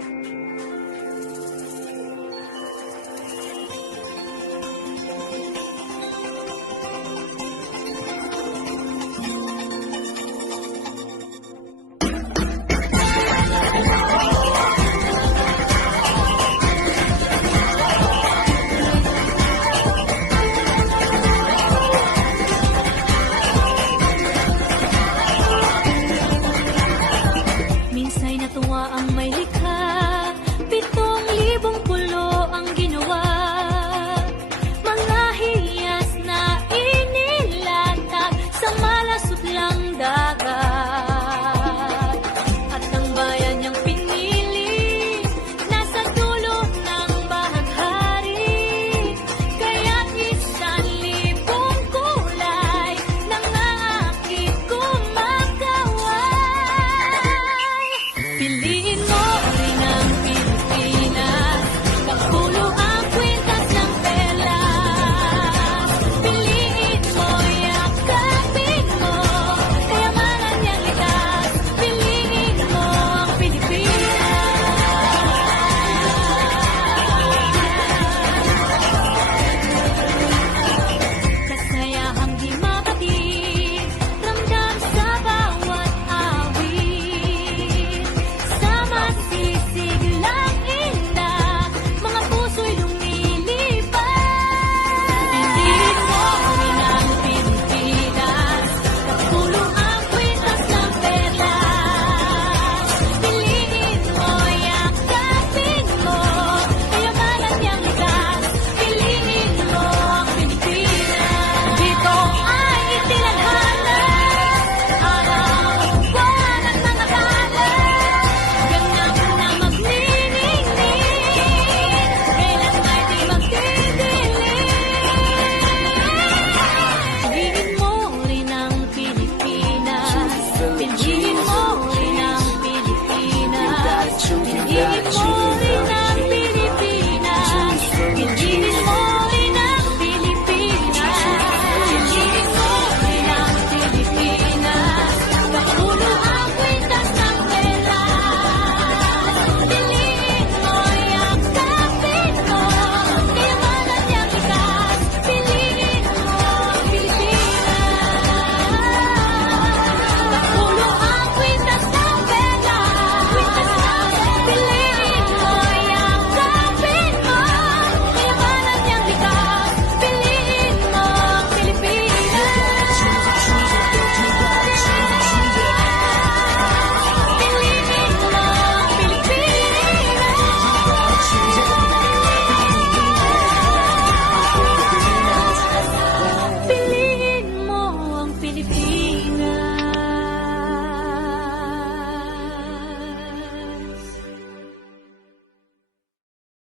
Minsa'y